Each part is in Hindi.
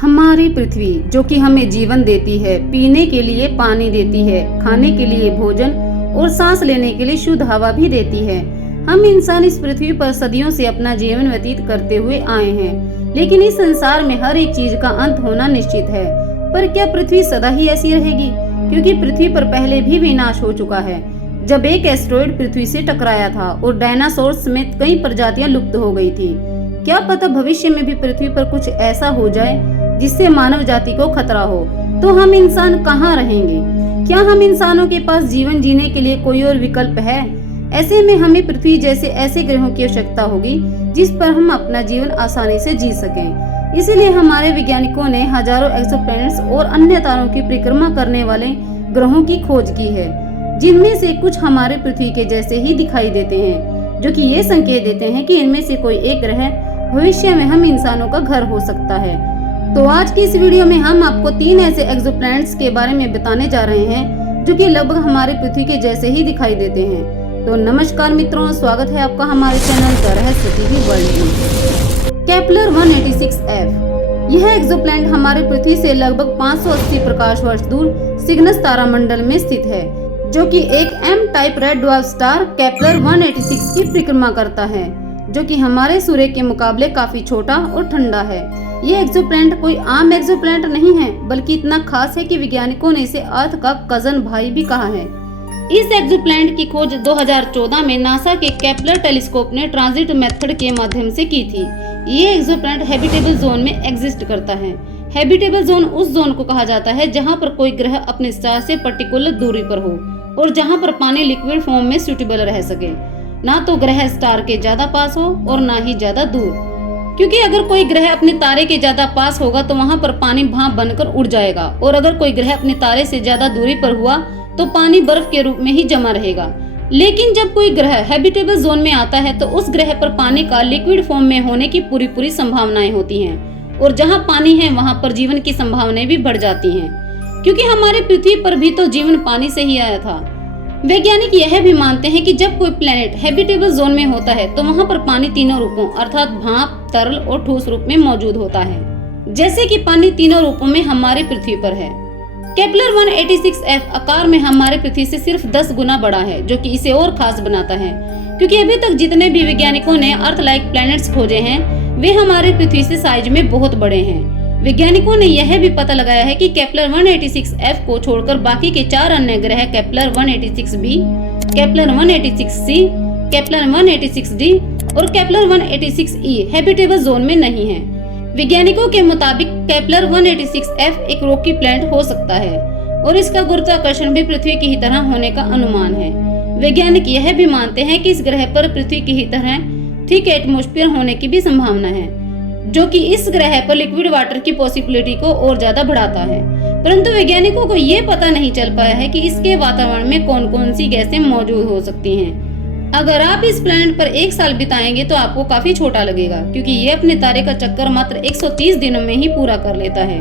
हमारी पृथ्वी जो कि हमें जीवन देती है, पीने के लिए पानी देती है, खाने के लिए भोजन और सांस लेने के लिए शुद्ध हवा भी देती है। हम इंसान इस पृथ्वी पर सदियों से अपना जीवन व्यतीत करते हुए आए हैं, लेकिन इस संसार में हर एक चीज का अंत होना निश्चित है। पर क्या पृथ्वी सदा ही ऐसी रहेगी? क्योंकि पृथ्वी पर पहले भी विनाश हो चुका है, जब एक एस्टेरॉयड पृथ्वी से टकराया था और डायनासोर समेत कई प्रजातियां लुप्त हो गई थी। क्या पता भविष्य में भी पृथ्वी पर कुछ ऐसा हो जाए जिससे मानव जाति को खतरा हो, तो हम इंसान कहाँ रहेंगे? क्या हम इंसानों के पास जीवन जीने के लिए कोई और विकल्प है? ऐसे में हमें पृथ्वी जैसे ऐसे ग्रहों की आवश्यकता होगी जिस पर हम अपना जीवन आसानी से जी सकें। इसीलिए हमारे वैज्ञानिकों ने हजारों एक्सोप्लैनेट्स और अन्य तारों की परिक्रमा करने वाले ग्रहों की खोज की है, जिनमें से कुछ हमारे पृथ्वी के जैसे ही दिखाई देते हैं, जो कि ये संकेत देते हैं कि इनमें से कोई एक ग्रह भविष्य में हम इंसानों का घर हो सकता है। तो आज की इस वीडियो में हम आपको 3 ऐसे एक्सोप्लैनेट्स के बारे में बताने जा रहे हैं जो कि लगभग हमारे पृथ्वी के जैसे ही दिखाई देते हैं। तो नमस्कार मित्रों, स्वागत है आपका हमारे चैनल द रहस्य टीवी वर्ल्ड में। केपलर 186f यह एक्सोप्लैनेट हमारे पृथ्वी से लगभग 580 प्रकाश वर्ष दूर सिग्नस तारामंडल में स्थित है, जो कि एक M type red dwarf star Kepler 186 की परिक्रमा करता है, जो कि हमारे सूर्य के मुकाबले काफी छोटा और ठंडा है। ये एक्सोप्लैनेट कोई आम एक्सोप्लैनेट नहीं है, बल्कि इतना खास है कि वैज्ञानिकों ने इसे अर्थ का कजन भाई भी कहा है। इस एक्सोप्लैनेट की खोज 2014 में नासा के केपलर टेलीस्कोप ने ट्रांजिट मेथड के माध्यम से की थी। ये एक्सोप्लैनेट हैबिटेबल जोन में एग्जिस्ट करता है। हैबिटेबल जोन उस जोन को कहा जाता है जहां पर कोई ग्रह अपने स्टार से पर्टिकुलर दूरी पर हो और जहां पर पानी लिक्विड फॉर्म में सूटेबल रह सके। ना तो ग्रह स्टार के ज्यादा पास हो और ना ही ज्यादा दूर, क्योंकि अगर कोई ग्रह अपने तारे के ज्यादा पास होगा तो वहां पर पानी भाप बनकर उड़ जाएगा, और अगर कोई ग्रह अपने तारे से ज्यादा दूरी पर हुआ तो पानी बर्फ के रूप में ही जमा रहेगा। लेकिन जब कोई ग्रह हैबिटेबल जोन में आता है तो उस ग्रह पर पानी का लिक्विड फॉर्म में होने की पूरी संभावनाएं होती हैं, और जहां पानी है वहां पर जीवन की संभावनाएं भी बढ़ जाती हैं, क्योंकि हमारे पृथ्वी पर भी तो जीवन पानी से ही आया था। वैज्ञानिक यह भी मानते हैं कि जब कोई प्लेनेट हैबिटेबल जोन में होता है तो वहां पर पानी तीनों रूपों अर्थात भाप, तरल और ठोस रूप में मौजूद होता है, जैसे कि पानी तीनों रूपों में हमारे पृथ्वी पर है। केपलर 186f आकार में हमारे पृथ्वी से सिर्फ 10 गुना बड़ा है, जो कि इसे और खास बनाता है, क्योंकि अभी तक जितने भी वैज्ञानिकों ने अर्थ लाइक प्लैनेट्स खोजे हैं वे हमारे पृथ्वी से साइज में बहुत बड़े हैं। वैज्ञानिकों ने यह भी पता लगाया है कि केपलर 186f को छोड़कर बाकी के 4 अन्य ग्रह Kepler 186b, Kepler 186c, Kepler 186d और केपलर 186e हैबिटेबल जोन में नहीं है। वैज्ञानिकों के मुताबिक केपलर 186f एक रॉकी प्लैनेट हो सकता है और इसका गुरुत्वाकर्षण भी पृथ्वी की ही तरह होने का अनुमान है। वैज्ञानिक यह भी मानते हैं कि इस ग्रह पर पृथ्वी की ही तरह थिक एटमॉस्फेयर होने की भी संभावना है, जो कि इस ग्रह पर लिक्विड वाटर की पॉसिबिलिटी को और ज्यादा बढ़ाता है। परंतु वैज्ञानिकों को ये पता नहीं चल पाया है कि इसके वातावरण में कौन कौन सी गैसें मौजूद हो सकती हैं। अगर आप इस प्लैनेट पर 1 साल बिताएंगे तो आपको काफी छोटा लगेगा, क्योंकि ये अपने तारे का चक्कर मात्र 130 दिनों में ही पूरा कर लेता है।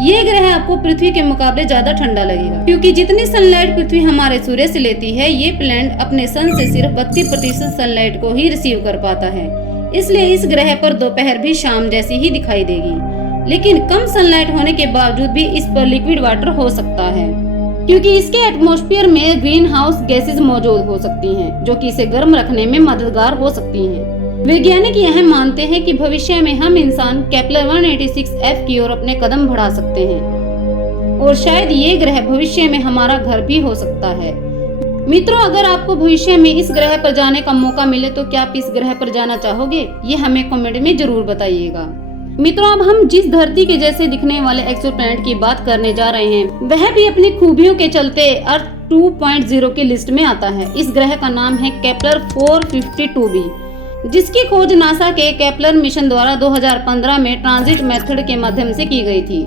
ये ग्रह आपको पृथ्वी के मुकाबले ज्यादा ठंडा लगेगा, क्योंकि जितनी सनलाइट पृथ्वी हमारे सूर्य से लेती है, ये प्लैनेट अपने सन से सिर्फ 32% सनलाइट को ही रिसीव कर पाता है। इसलिए इस ग्रह पर दोपहर भी शाम जैसी ही दिखाई देगी, लेकिन कम सनलाइट होने के बावजूद भी इस पर लिक्विड वाटर हो सकता है, क्योंकि इसके एटमॉस्फेयर में ग्रीन हाउस गैसेज मौजूद हो सकती हैं, जो कि इसे गर्म रखने में मददगार हो सकती हैं। वैज्ञानिक यह मानते हैं कि भविष्य में हम इंसान केपलर 186f की ओर अपने कदम बढ़ा सकते हैं, और शायद ये ग्रह भविष्य में हमारा घर भी हो सकता है। मित्रों, अगर आपको भविष्य में इस ग्रह पर जाने का मौका मिले तो क्या आप इस ग्रह पर जाना चाहोगे? ये हमें कमेंट में जरूर बताइएगा। मित्रों, अब हम जिस धरती के जैसे दिखने वाले एक्सोप्लैनेट की बात करने जा रहे हैं वह भी अपनी खूबियों के चलते अर्थ 2.0 की लिस्ट में आता है। इस ग्रह का नाम है केपलर 452b, जिसकी खोज नासा के केपलर मिशन द्वारा 2015 में ट्रांजिट मेथड के माध्यम से की गई थी।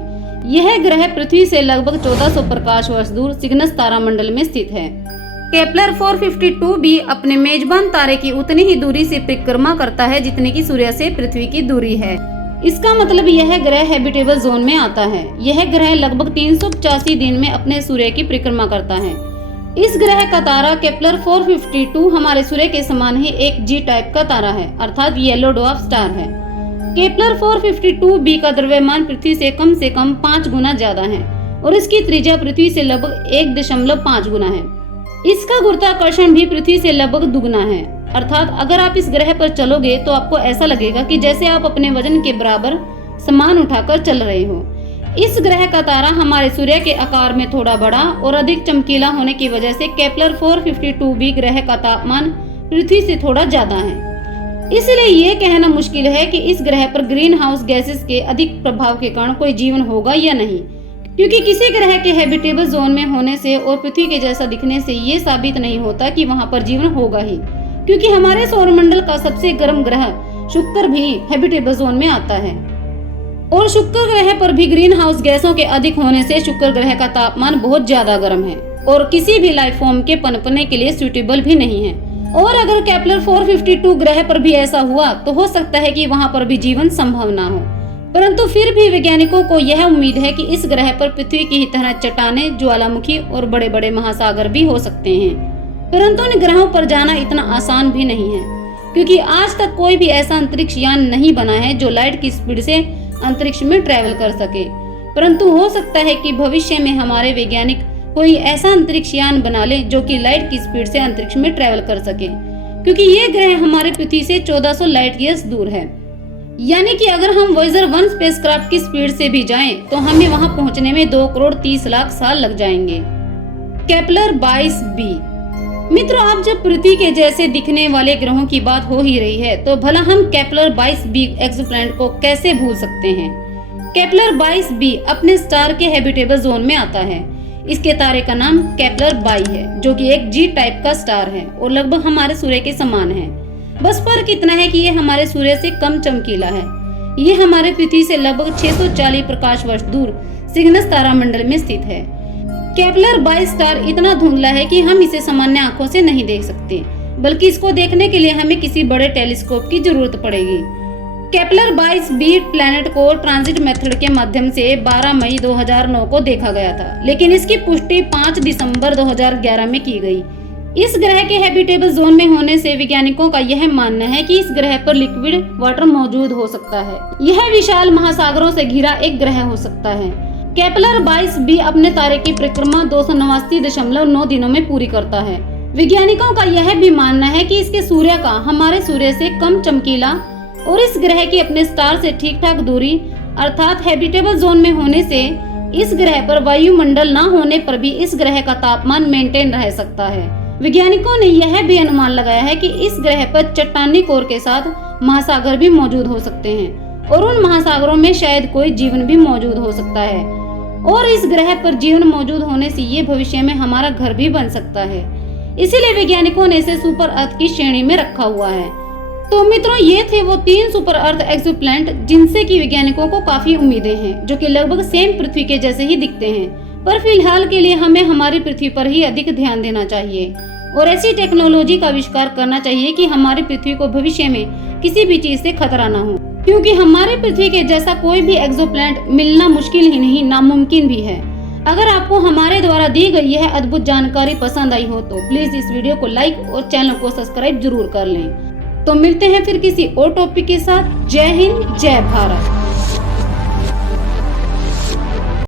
यह ग्रह पृथ्वी से लगभग 1400 प्रकाश वर्ष दूर सिग्नस तारामंडल में स्थित है। केपलर 452b अपने मेजबान तारे की उतनी ही दूरी से परिक्रमा करता है जितनी की सूर्य से पृथ्वी की दूरी है। इसका मतलब यह ग्रह हैबिटेबल जोन में आता है। यह ग्रह लगभग 385 दिन में अपने सूर्य की परिक्रमा करता है। इस ग्रह का तारा केपलर 452 हमारे सूर्य के समान ही एक जी टाइप का तारा है, अर्थात येलो ड्वार्फ स्टार है। केपलर 452b का द्रव्यमान पृथ्वी से कम 5 गुना ज्यादा है और इसकी त्रिज्या पृथ्वी से लगभग 1.5 गुना है। इसका गुरुत्वाकर्षण भी पृथ्वी से लगभग दुगना है। अर्थात अगर आप इस ग्रह पर चलोगे तो आपको ऐसा लगेगा कि जैसे आप अपने वजन के बराबर सामान उठाकर चल रहे हो। इस ग्रह का तारा हमारे सूर्य के आकार में थोड़ा बड़ा और अधिक चमकीला होने की वजह से केपलर 452b ग्रह का तापमान पृथ्वी से थोड़ा ज्यादा है। इसलिए ये कहना मुश्किल है कि इस ग्रह पर ग्रीन हाउस गैसेस के अधिक प्रभाव के कारण कोई जीवन होगा या नहीं, क्योंकि किसी ग्रह के हैबिटेबल जोन में होने से और पृथ्वी के जैसा दिखने से ये साबित नहीं होता कि वहाँ पर जीवन होगा ही, क्योंकि हमारे सौरमंडल का सबसे गर्म ग्रह शुक्र भी हैबिटेबल जोन में आता है और शुक्र ग्रह पर भी ग्रीन हाउस गैसों के अधिक होने से शुक्र ग्रह का तापमान बहुत ज्यादा गर्म है और किसी भी लाइफ फॉर्म के पनपने के लिए सूटेबल भी नहीं है। और अगर केपलर 452 ग्रह पर भी ऐसा हुआ तो हो सकता है कि वहाँ पर भी जीवन संभव ना हो, परंतु फिर भी वैज्ञानिकों को यह उम्मीद है कि इस ग्रह पर पृथ्वी की ही तरह चट्टानें, ज्वालामुखी और बड़े बड़े महासागर भी हो सकते हैं। परंतु इन ग्रहों पर जाना इतना आसान भी नहीं है, क्योंकि आज तक कोई भी ऐसा अंतरिक्ष यान नहीं बना है जो लाइट की स्पीड से अंतरिक्ष में ट्रैवल कर सके। परंतु हो सकता है कि भविष्य में हमारे वैज्ञानिक कोई ऐसा अंतरिक्ष यान बना ले जो कि लाइट की स्पीड से अंतरिक्ष में ट्रैवल कर सके, क्योंकि ये ग्रह हमारे पृथ्वी से 1400 लाइट ईयर्स दूर है। यानी कि अगर हम वॉयेजर 1 स्पेसक्राफ्ट की स्पीड से भी जाएं, तो हमें वहां पहुंचने में 2,30,00,000 साल लग जाएंगे। Kepler 22b। मित्रों, आप जब पृथ्वी के जैसे दिखने वाले ग्रहों की बात हो ही रही है, तो भला हम केपलर 22b एक्सोप्लैनेट को कैसे भूल सकते हैं। केपलर 22b अपने स्टार के हैबिटेबल जोन में आता है। इसके तारे का नाम केपलर 22 है, जो कि एक जी टाइप का स्टार है और लगभग हमारे सूर्य के समान है। बस फर्क इतना है कि ये हमारे सूर्य से कम चमकीला है। ये हमारे पृथ्वी से लगभग 640 प्रकाश वर्ष दूर सिग्नस तारामंडल में स्थित है। केपलर 22 स्टार इतना धुंधला है कि हम इसे सामान्य आंखों से नहीं देख सकते, बल्कि इसको देखने के लिए हमें किसी बड़े टेलीस्कोप की जरूरत पड़ेगी। केपलर 22b प्लैनेट को ट्रांजिट मेथड के माध्यम से 12 मई 2009 को देखा गया था, लेकिन इसकी पुष्टि 5 दिसंबर 2011 में की गई। इस ग्रह के हैबिटेबल जोन में होने से वैज्ञानिकों का यह मानना है कि इस ग्रह पर लिक्विड वाटर मौजूद हो सकता है। यह विशाल महासागरों से घिरा एक ग्रह हो सकता है। केपलर 22b अपने तारे की परिक्रमा 289.9 दिनों में पूरी करता है। वैज्ञानिकों का यह भी मानना है कि इसके सूर्य का हमारे सूर्य से कम चमकीला और इस ग्रह की अपने स्टार से ठीक ठाक दूरी अर्थात हैबिटेबल जोन में होने से इस ग्रह पर वायुमंडल न होने पर भी इस ग्रह का तापमान मेंटेन रह सकता है। वैज्ञानिकों ने यह भी अनुमान लगाया है कि इस ग्रह पर चट्टानी कोर के साथ महासागर भी मौजूद हो सकते हैं और उन महासागरों में शायद कोई जीवन भी मौजूद हो सकता है और इस ग्रह पर जीवन मौजूद होने से ये भविष्य में हमारा घर भी बन सकता है। इसीलिए वैज्ञानिकों ने इसे सुपर अर्थ की श्रेणी में रखा हुआ है। तो मित्रों, ये थे वो 3 सुपर अर्थ एक्सोप्लैनेट जिनसे कि वैज्ञानिकों को काफी उम्मीदें हैं, जो कि लगभग सेम पृथ्वी के जैसे ही दिखते हैं। पर फिलहाल के लिए हमें हमारी पृथ्वी पर ही अधिक ध्यान देना चाहिए और ऐसी टेक्नोलॉजी का आविष्कार करना चाहिए कि हमारी पृथ्वी को भविष्य में किसी भी चीज से खतरा न हो, क्योंकि हमारी पृथ्वी के जैसा कोई भी एक्सोप्लैनेट मिलना मुश्किल ही नहीं, नामुमकिन भी है। अगर आपको हमारे द्वारा दी गई यह अद्भुत जानकारी पसंद आई हो तो प्लीज इस वीडियो को लाइक और चैनल को सब्सक्राइब जरूर कर लें। तो मिलते हैं फिर किसी और टॉपिक के साथ। जय हिंद, जय भारत।